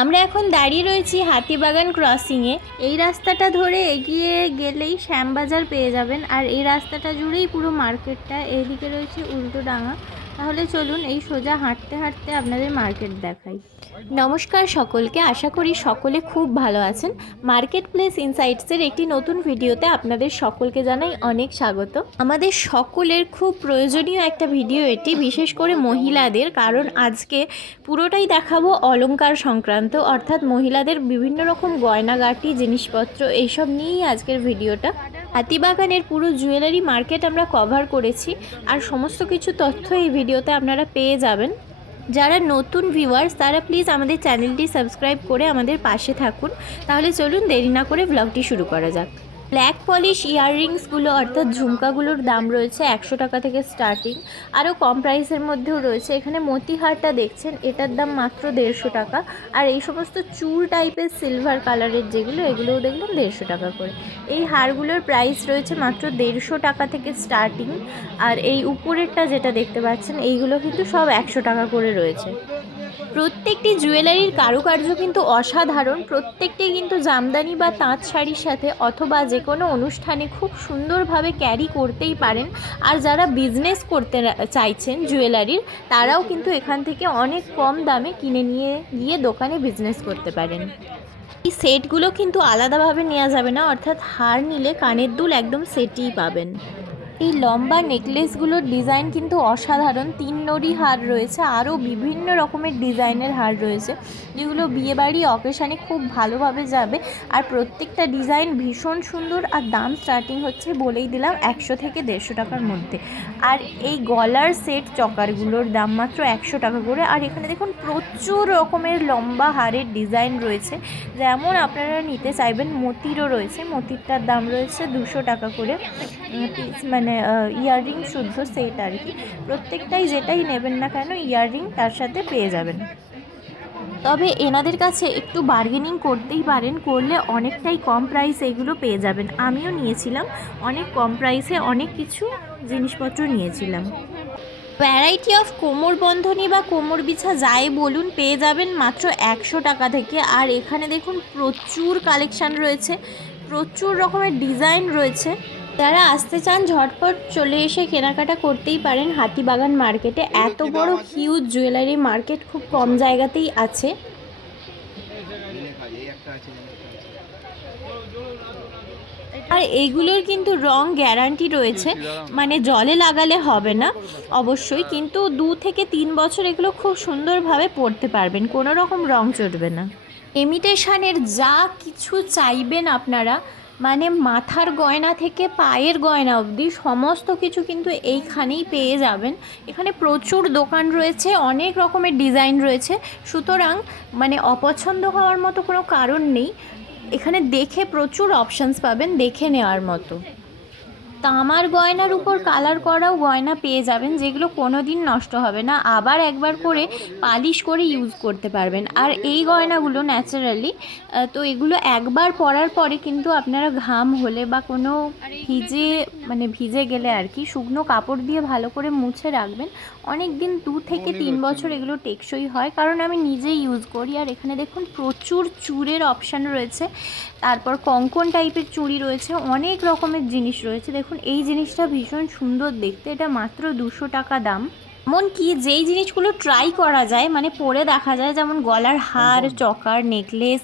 আমরা এখন দাঁড়িয়ে রয়েছি হাতিবাগান ক্রসিংয়ে। এই রাস্তাটা ধরে এগিয়ে গেলেই শ্যামবাজার পেয়ে যাবেন, আর এই রাস্তাটা জুড়েই পুরো মার্কেটটা। এইদিকে রয়েছে উল্টোডাঙা। তাহলে চলুন এই সোজা হাঁটতে হাঁটতে আপনাদের মার্কেট দেখাই। নমস্কার সকলকে, আশা করি সকলে খুব ভালো আছেন। মার্কেট প্লেস ইনসাইটসের একটি নতুন ভিডিওতে আপনাদের সকলকে জানাই অনেক স্বাগত। আমাদের সকলের খুব প্রয়োজনীয় একটা ভিডিও এটি, বিশেষ করে মহিলাদের, কারণ আজকে পুরোটাই দেখাবো অলংকার সংক্রান্ত, অর্থাৎ মহিলাদের বিভিন্ন রকম গয়নাগাটি, জিনিসপত্র, এইসব নিয়েই আজকের ভিডিওটা। হাতিবাগানের পুরো জুয়েলারি মার্কেট আমরা কভার করেছি, আর সমস্ত কিছু তথ্য এই ভিডিওতে আপনারা পেয়ে যাবেন। যারা নতুন ভিউয়ার্স তারা প্লিজ আমাদের চ্যানেলটি সাবস্ক্রাইব করে আমাদের পাশে থাকুন। তাহলে চলুন দেরি না করে ব্লগটি শুরু করা যাক। ব্ল্যাক পলিশ ইয়াররিংসগুলো অর্থাৎ ঝুমকাগুলোর দাম রয়েছে 100 টাকা থেকে স্টার্টিং, আরও কম প্রাইসের মধ্যেও রয়েছে। এখানে মতিহারটা দেখছেন, এটার দাম মাত্র 150 টাকা। আর এই সমস্ত চুল টাইপের সিলভার কালারের যেগুলো, এগুলোও দেখলাম 150 টাকা করে। এই হারগুলোর প্রাইস রয়েছে মাত্র 150 টাকা থেকে স্টার্টিং। আর এই উপরেরটা যেটা দেখতে পাচ্ছেন, এইগুলো কিন্তু সব 100 টাকা করে রয়েছে। প্রত্যেকটি জুয়েলারির কারুকার্য কিন্তু অসাধারণ। প্রত্যেকটি কিন্তু জামদানি বা তাঁত শাড়ির সাথে অথবা যে কোনো অনুষ্ঠানে খুব সুন্দরভাবে ক্যারি করতেই পারেন। আর যারা বিজনেস করতে চাইছেন জুয়েলারির, তারাও কিন্তু এখান থেকে অনেক কম দামে কিনে নিয়ে গিয়ে দোকানে বিজনেস করতে পারেন। এই সেটগুলো কিন্তু আলাদাভাবে নেওয়া যাবে না, অর্থাৎ হার নিলে কানের দুল একদম সেটই পাবেন। এই লম্বা নেকলেসগুলোর ডিজাইন কিন্তু অসাধারণ। 3 নড়ি হার রয়েছে, আরও বিভিন্ন রকমের ডিজাইনের হার রয়েছে, যেগুলো বিয়েবাড়ি অকেশানে খুব ভালোভাবে যাবে। আর প্রত্যেকটা ডিজাইন ভীষণ সুন্দর। আর দাম স্টার্টিং হচ্ছে, বলেই দিলাম, 100 থেকে 150 টাকার মধ্যে। আর এই গলার সেট চকারগুলোর দাম মাত্র 100 টাকা করে। আর এখানে দেখুন প্রচুর রকমের লম্বা হারের ডিজাইন রয়েছে, যেমন আপনারা নিতে চাইবেন। মতিরও রয়েছে, মতিরটার দাম রয়েছে 200 টাকা করে পিস, মানে ইয়াররিং শুদ্ধ সেট আর কি। প্রত্যেকটাই যেটাই নেবেন না কেন ইয়াররিং তার সাথে পেয়ে যাবেন। তবে এনাদের কাছে একটু বার্গেনিং করতেই পারেন, করলে অনেকটাই কম প্রাইসে এগুলো পেয়ে যাবেন। আমিও নিয়েছিলাম অনেক কম প্রাইসে, অনেক কিছু জিনিসপত্র নিয়েছিলাম। ভ্যারাইটি অফ কোমর বন্ধনী বা কোমর বিছা যাই বলুন, পেয়ে যাবেন মাত্র 100 টাকা থেকে। আর এখানে দেখুন প্রচুর কালেকশান রয়েছে, প্রচুর রকমের ডিজাইন রয়েছে। যারা আসতে চান ঝটপট চলে এসে কেনাকাটা করতেই পারেন হাতিবাগান মার্কেটে। এত বড় হিউজ জুয়েলারি মার্কেট খুব কম জায়গাতেই আছে। আর এইগুলোর কিন্তু রং গ্যারান্টি রয়েছে, মানে জলে লাগালে হবে না অবশ্যই, কিন্তু 2 থেকে 3 বছর এগুলো খুব সুন্দরভাবে পরতে পারবেন, কোনো রকম রং চটবে না। ইমিটেশনের যা কিছু চাইবেন আপনারা, মানে মাথার গয়না থেকে পায়ের গয়না অবধি সমস্ত কিছু কিন্তু এইখানেই পেয়ে যাবেন। এখানে প্রচুর দোকান রয়েছে, অনেক রকমের ডিজাইন রয়েছে, সুতরাং মানে অপছন্দ হওয়ার মতো কোনো কারণ নেই। এখানে দেখে প্রচুর অপশানস পাবেন, দেখে নেওয়ার মতো। তামার গয়নার উপর কালার করাও গয়না পেয়ে যাবেন, যেগুলো কোনো দিন নষ্ট হবে না, আবার একবার করে পালিশ করে ইউজ করতে পারবেন। আর এই গয়নাগুলো ন্যাচারালি, তো এগুলো একবার পরার পরে কিন্তু আপনারা ঘাম হলে বা কোনো ভিজে গেলে আর কি, শুকনো কাপড় দিয়ে ভালো করে মুছে রাখবেন। অনেক দিন 2 থেকে 3 বছর এগুলো টেকসই হয়, কারণ আমি নিজেই ইউজ করি। আর এখানে দেখুন প্রচুর চূড়ের অপশান রয়েছে, তারপর কঙ্কন টাইপের চুড়ি রয়েছে, অনেক রকমের জিনিস রয়েছে। দেখুন এই জিনিসটা ভীষণ সুন্দর দেখতে, এটা মাত্র 200 টাকা দাম। এমনকি যেই জিনিসগুলো ট্রাই করা যায়, মানে পরে দেখা যায়, যেমন গলার হার, চকার, নেকলেস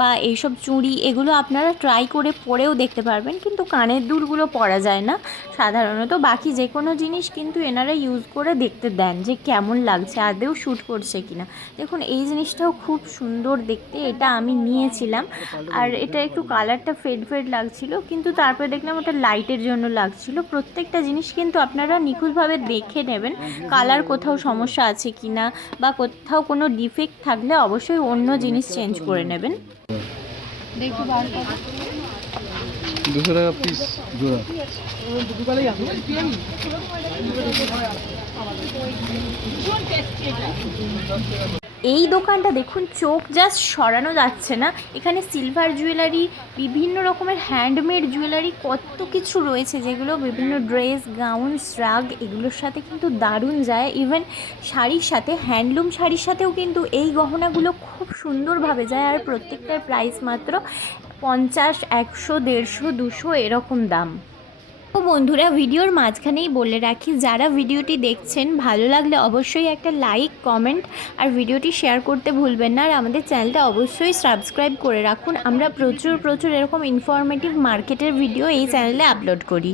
বা এইসব চুড়ি, এগুলো আপনারা ট্রাই করে পরেও দেখতে পারবেন, কিন্তু কানের দুলগুলো পরা যায় না সাধারণত। বাকি যে কোনো জিনিস কিন্তু এনারা ইউজ করে দেখতে দেন যে কেমন লাগছে, আদৌ শ্যুট করছে কিনা। দেখুন এই জিনিসটাও খুব সুন্দর দেখতে, এটা আমি নিয়েছিলাম। আর এটা একটু কালারটা ফেড ফেড লাগছিল, কিন্তু তারপরে দেখলাম ওটা লাইটের জন্য লাগছিল। প্রত্যেকটা জিনিস কিন্তু আপনারা নিখুঁতভাবে দেখে নেবেন, কালার কোথাও সমস্যা আছে কিনা, বা কোথাও কোনো ডিফেক্ট থাকলে অবশ্যই অন্য জিনিস চেঞ্জ করে নেবেন। দেখি বার করো, 200 টাকা পিস জোড়া। এই দোকানটা দেখুন, চোখ জাস্ট সরানো যাচ্ছে না। এখানে সিলভার জুয়েলারি, বিভিন্ন রকমের হ্যান্ডমেড জুয়েলারি, কত কিছু রয়েছে যেগুলো বিভিন্ন ড্রেস, গাউন, শ্রাগ এগুলোর সাথে কিন্তু দারুণ যায়। ইভেন শাড়ির সাথে, হ্যান্ডলুম শাড়ির সাথেও কিন্তু এই গহনাগুলো খুব সুন্দরভাবে যায়। আর প্রত্যেকটার প্রাইস মাত্র 50, 100, 150, 200 এরকম দাম। তো বন্ধুরা, ভিডিওর মাঝখানেই বলে রাখি, যারা ভিডিওটি দেখছেন ভালো লাগলে অবশ্যই একটা লাইক, কমেন্ট আর ভিডিওটি শেয়ার করতে ভুলবেন না। আর আমাদের চ্যানেলটা অবশ্যই সাবস্ক্রাইব করে রাখুন। আমরা প্রচুর এরকম ইনফরমেটিভ মার্কেটের ভিডিও এই চ্যানেলে আপলোড করি।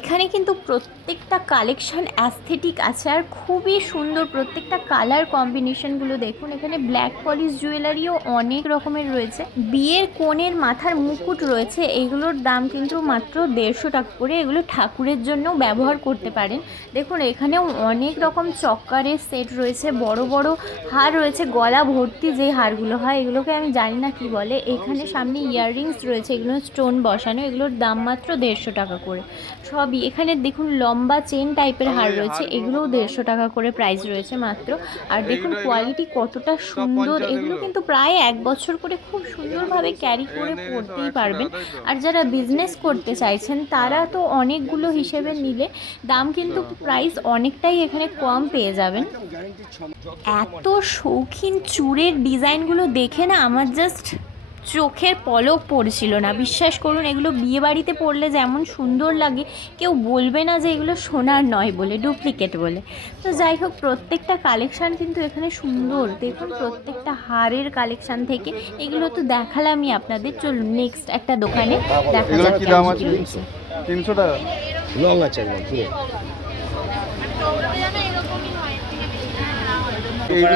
এখানে কিন্তু প্রত্যেকটা কালেকশন অ্যাস্থেটিক আছে আর খুবই সুন্দর। প্রত্যেকটা কালার কম্বিনেশনগুলো দেখুন। এখানে ব্ল্যাক পলিশ জুয়েলারিও অনেক রকমের রয়েছে। বিয়ের কোণের মাথার মুকুট রয়েছে, এগুলোর দাম কিন্তু মাত্র 150 টাকা করে। এগুলো ঠাকুরের জন্যও ব্যবহার করতে পারেন। দেখুন এখানেও অনেক রকম চক্করের সেট রয়েছে, বড় বড় হার রয়েছে, গলা ভর্তি যে হারগুলো হয়, এগুলোকে আমি জানি না কি বলে। এখানে সামনে ইয়াররিংস রয়েছে, এগুলো স্টোন বসানো, এগুলোর দাম মাত্র 150 টাকা করে সবই। এখানে দেখুন লম্বা চেন টাইপের হার রয়েছে, এগুলোও 150 টাকা করে প্রাইস রয়েছে মাত্র। আর দেখুন কোয়ালিটি কতটা সুন্দর। এগুলো কিন্তু প্রায় 1 বছর করে খুব সুন্দরভাবে ক্যারি করে পরতেই পারবেন। আর যারা বিজনেস করতে চাইছেন তারা তো অনেকগুলো হিসেবে নিলে দাম কিন্তু প্রাইস অনেকটাই এখানে কম পেয়ে যাবেন। এত শৌখিন চূড়ের ডিজাইনগুলো দেখে না আমার জাস্ট চোখের পলক পড়ছিল না। বিশ্বাস করুন, এগুলো বিয়ে বাড়িতে পরলে যেমন সুন্দর লাগে, কেউ বলবে না যে এগুলো সোনার নয় বলে, ডুপ্লিকেট বলে। তো যাই হোক, প্রত্যেকটা কালেকশান কিন্তু এখানে সুন্দর। দেখুন প্রত্যেকটা হারের কালেকশান থেকে, এগুলো তো দেখালামই আপনাদের। চলুন নেক্সট একটা দোকানে দেখা এগুলো যাক কি দাম কেমন আছে? চলছে। 300 টাকা লং আছে একদম পুরো।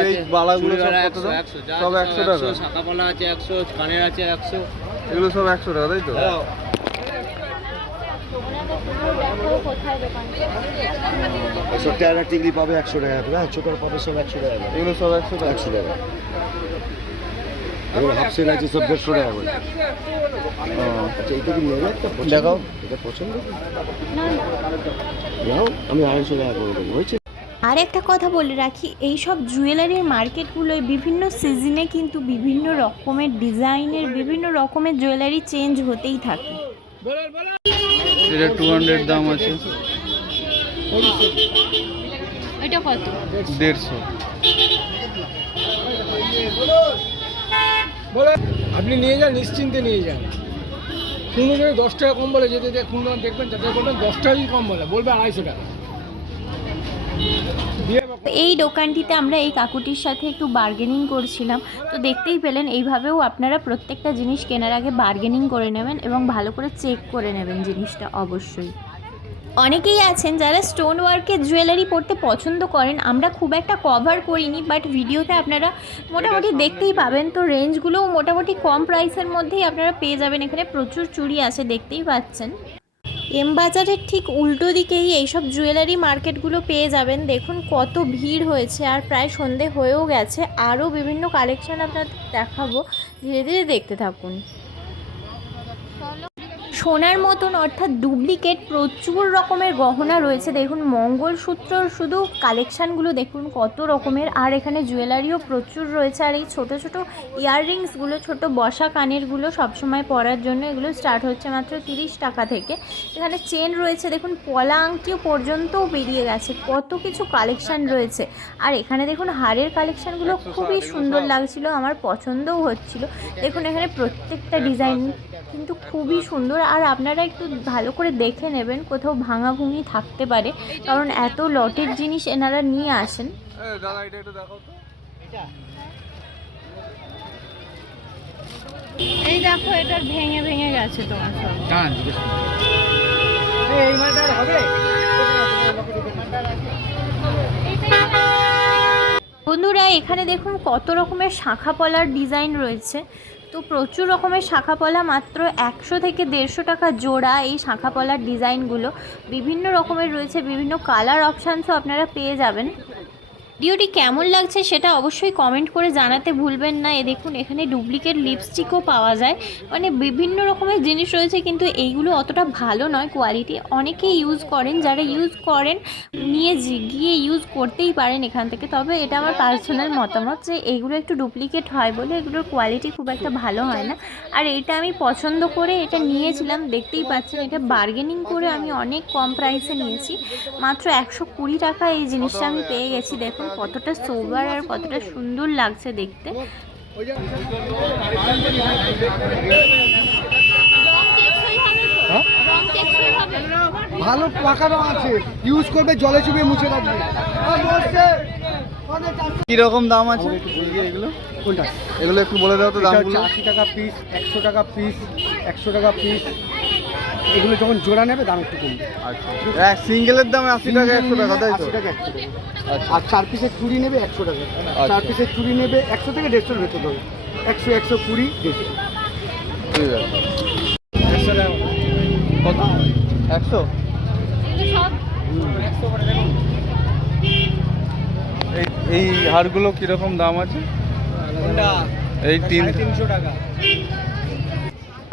এই বালাগুলো সব কত দাম? সব 100 টাকা। শাখাপালা আছে 100, কানের আছে 100। এগুলো সব 100 টাকা, তাই তো? সব টায়ার টিগলি পাবে 100 টাকা করে, ছোটর পাবে সব 100 টাকা করে। এগুলো সব 100 টাকা। 100 টাকা। এগুলো হাফ সেল আছে সব 150 টাকা করে। আচ্ছা এটা কি নেবে? একটা দেখাও। এটা পছন্দ? নাও, আমি 250 টাকা করে দেবো, হয়েছে? আর একটা কথা বলে রাখি, এই সব জুয়েলারির মার্কেটগুলোয় বিভিন্ন সিজনে কিন্তু বিভিন্ন রকমের ডিজাইনের, বিভিন্ন রকমের জুয়েলারি চেঞ্জ হতেই থাকে। এটা 200 দাম আছে। এটা কত? 150। আপনি নিয়ে যান, নিশ্চিন্তে নিয়ে যান। কোনো যদি 10 টাকা কম বলে, যেতে কোনো দেখবেন যাতে বলবেন 10 টাকাই কম বলে, বলবে 250 টাকা। এই দোকানটিতে আমরা এই কাকুটির সাথে একটু বার্গেনিং করছিলাম। তো দেখতেই পেলেন, এইভাবেও আপনারা প্রত্যেকটা জিনিস কেনার আগে বার্গেনিং করে নেবেন এবং ভালো করে চেক করে নেবেন জিনিসটা অবশ্যই। অনেকেই আছেন যারা স্টোন ওয়ার্কের জুয়েলারি পরতে পছন্দ করেন। আমরা খুব একটা কভার করিনি, বাট ভিডিওতে আপনারা মোটামুটি দেখতেই পাবেন। তো রেঞ্জগুলোও মোটামুটি কম প্রাইসের মধ্যেই আপনারা পেয়ে যাবেন। এখানে প্রচুর চুড়ি আছে, দেখতেই পাচ্ছেন। এম বাজারের ঠিক উল্টো দিকেই এইসব জুয়েলারি মার্কেটগুলো পেয়ে যাবেন। দেখুন কত ভিড় হয়েছে, আর প্রায় সন্ধে হয়েও গেছে। আরও বিভিন্ন কালেকশান আপনাদের দেখাবো, ধীরে ধীরে দেখতে থাকুন। সোনার মতন অর্থাৎ ডুপ্লিকেট প্রচুর রকমের গহনা রয়েছে। দেখুন মঙ্গলসূত্রর শুধু কালেকশানগুলো দেখুন কত রকমের। আর এখানে জুয়েলারিও প্রচুর রয়েছে। আর এই ছোট ছোট ইয়াররিংসগুলো, ছোট বসা কানেরগুলো সবসময় পরার জন্য, এগুলো স্টার্ট হচ্ছে মাত্র 30 টাকা থেকে। এখানে চেন রয়েছে, দেখুন পলা আংটিও পর্যন্তও বেরিয়ে গেছে। কত কিছু কালেকশান রয়েছে। আর এখানে দেখুন হারের কালেকশানগুলো খুবই সুন্দর লাগছিল, আমার পছন্দও হচ্ছিল। দেখুন এখানে প্রত্যেকটা ডিজাইন কিন্তু খুবই সুন্দর। আর আপনারা একটু ভালো করে দেখে নেবেন, কোথাও ভাঙাভুঙি থাকতে পারে, কারণ এত লটের জিনিস এনারা নিয়ে আসেন। দাদা এটা একটু দেখাও তো। এই দেখো, এটার ভেঙে ভেঙে গেছে তোমার সব। এই মালটা হবে। বন্ধুরা এখানে দেখুন কত রকমের শাখা পলার ডিজাইন রয়েছে। তো প্রচুর রকমের শাখা পলা, মাত্র 100 থেকে 150 টাকা জোড়া এই শাখা পলার ডিজাইনগুলো। বিভিন্ন রকমের রয়েছে, বিভিন্ন কালার অপশানসও আপনারা পেয়ে যাবেন। ভিডিওটি কেমন লাগছে সেটা অবশ্যই কমেন্ট করে জানাতে ভুলবেন না। দেখুন এখানে ডুপ্লিকেট লিপস্টিকও পাওয়া যায়, মানে বিভিন্ন রকমের জিনিস রয়েছে, কিন্তু এইগুলো অতটা ভালো নয় কোয়ালিটি। অনেকেই ইউজ করেন, যারা ইউজ করেন নিয়ে গিয়ে ইউজ করতেই পারেন এখান থেকে। তবে এটা আমার পার্সোনাল মতামত যে এইগুলো একটু ডুপ্লিকেট হয় বলে এগুলোর কোয়ালিটি খুব একটা ভালো হয় না। আর এটা আমি পছন্দ করে এটা নিয়েছিলাম, দেখতেই পাচ্ছেন এটা বার্গেনিং করে আমি অনেক কম প্রাইসে নিয়েছি, মাত্র 120 টাকা এই জিনিসটা আমি পেয়ে গেছি। দেখুন কতটা সোবার আর কতটা সুন্দর লাগছে দেখতে। ভালো পাকানো আছে, ইউজ করবে, জলে চুবিয়ে মুছে রাখবে। কিরকম দাম আছে এগুলো? কোনটা? এগুলো একটু বলে দাও তো দামগুলো। 80 টাকা পিস, 100 টাকা পিস, 100 টাকা পিস। এগুলো যখন জোড়া নেবে দাম একটু কমবে। আচ্ছা, সিঙ্গেলের দাম 80 টাকা 100 টাকা, তাই তো? 80 টাকা 100 টাকা। আর 4 পিসের চুড়ি নেবে 100 টাকা। 4 পিসের চুড়ি নেবে 100 থেকে 150 ভেতর হবে। 100, 120, 150। ঠিক আছে। 100 টাকা কত? 100? এই হারগুলো কিরকম দাম আছে? এই 350 টাকা।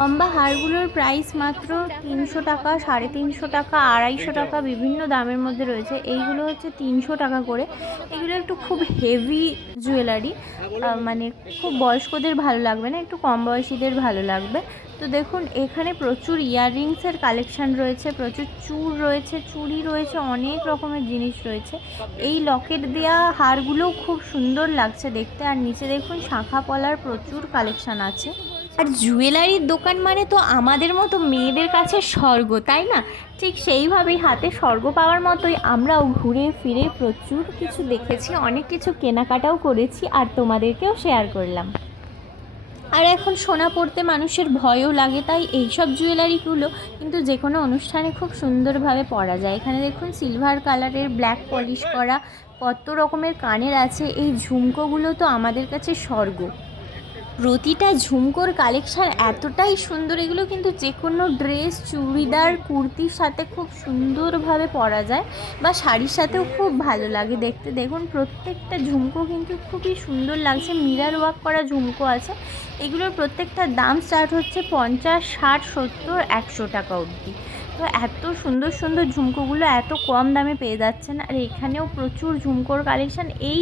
লম্বা হারগুলোর প্রাইস মাত্র 300 টাকা, 350 টাকা, 250 টাকা, বিভিন্ন দামের মধ্যে রয়েছে। এইগুলো হচ্ছে 300 টাকা করে। এগুলো একটু খুব হেভি জুয়েলারি, মানে খুব বয়স্কদের ভালো লাগবে না, একটু কম বয়সীদের ভালো লাগবে। তো দেখুন এখানে প্রচুর ইয়াররিংসের কালেকশান রয়েছে, প্রচুর চূড় রয়েছে, চুড়ি রয়েছে, অনেক রকমের জিনিস রয়েছে। এই লকেট দেওয়া হারগুলোও খুব সুন্দর লাগছে দেখতে। আর নিচে দেখুন শাঁখা পলার প্রচুর কালেকশান আছে। আর জুয়েলারির দোকান মানে তো আমাদের মতো মেয়েদের কাছে স্বর্গ, তাই না? ঠিক সেইভাবেই হাতে স্বর্গ পাওয়ার মতোই আমরাও ঘুরে ফিরে প্রচুর কিছু দেখেছি, অনেক কিছু কেনাকাটাও করেছি আর তোমাদেরকেও শেয়ার করলাম। আর এখন সোনা পরতে মানুষের ভয়ও লাগে, তাই এইসব জুয়েলারিগুলো কিন্তু যে কোনো অনুষ্ঠানে খুব সুন্দরভাবে পরা যায়। এখানে দেখুন সিলভার কালারের ব্ল্যাক পলিশ করা কত রকমের কানের আছে। এই ঝুমকোগুলো তো আমাদের কাছে স্বর্গ। প্রতিটা ঝুমকোর কালেকশান এতটাই সুন্দর, এগুলো কিন্তু যে কোনো ড্রেস, চুড়িদার, কুর্তির সাথে খুব সুন্দরভাবে পরা যায়, বা শাড়ির সাথেও খুব ভালো লাগে দেখতে। দেখুন প্রত্যেকটা ঝুমকো কিন্তু খুবই সুন্দর লাগছে, মিরার ওয়ার্ক করা ঝুমকো আছে। এগুলোর প্রত্যেকটার দাম স্টার্ট হচ্ছে 50, 60, 70, 100 টাকা অবধি। তো এত সুন্দর সুন্দর ঝুমকোগুলো এত কম দামে পেয়ে যাচ্ছেন। আর এখানেও প্রচুর ঝুমকোর কালেকশান, এই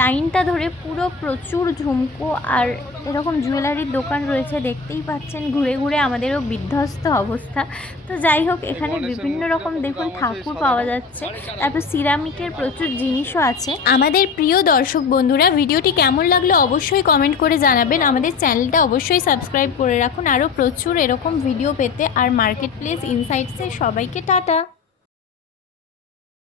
লাইনটা ধরে পুরো প্রচুর ঝুমকো আর এরকম জুয়েলারির দোকান রয়েছে, দেখতেই পাচ্ছেন। ঘুরে ঘুরে আমাদেরও বিধ্বস্ত অবস্থা। তো যাই হোক, এখানে বিভিন্ন রকম দেখুন ঠাকুর পাওয়া যাচ্ছে, তারপর সিরামিকের প্রচুর জিনিসও আছে। আমাদের প্রিয় দর্শক বন্ধুরা, ভিডিওটি কেমন লাগলো অবশ্যই কমেন্ট করে জানাবেন। আমাদের চ্যানেলটা অবশ্যই সাবস্ক্রাইব করে রাখুন আরও প্রচুর এরকম ভিডিও পেতে। আর মার্কেট প্লেস ইনসাইটসে সবাইকে টাটা।